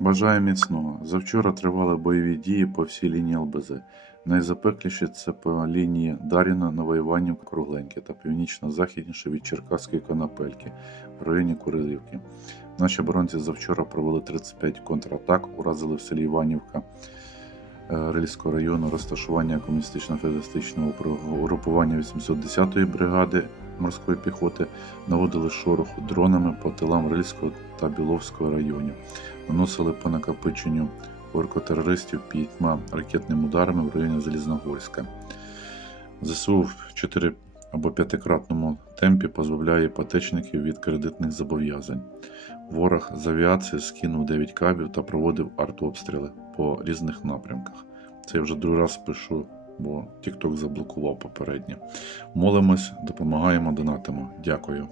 Бажаю міцного. Завчора тривали бойові дії по всій лінії ЛБЗ. Найзапекліші це по лінії Даріна, Новоіванів, Кругленьке та північно-західніше від Черкаської Конопельки в районі Курилівки. Наші оборонці завчора провели 35 контратак, уразили в селі Іванівка е, Рильського району розташування комуністично-федералістичного угрупування 810-ї бригади морської піхоти, наводили шорох дронами по тилам Рильського та Біловського районів наносили по накопиченню оркотерористів п'ятьма ракетними ударами в районі Залізногорська. ЗСУ в 4 або 5-кратному темпі позбавляє іпотечників від кредитних зобов'язань. Ворог з авіації скинув 9 кабів та проводив артобстріли по різних напрямках. Це я вже другий раз пишу, бо TikTok заблокував попереднє. Молимось, допомагаємо, донатимо. Дякую.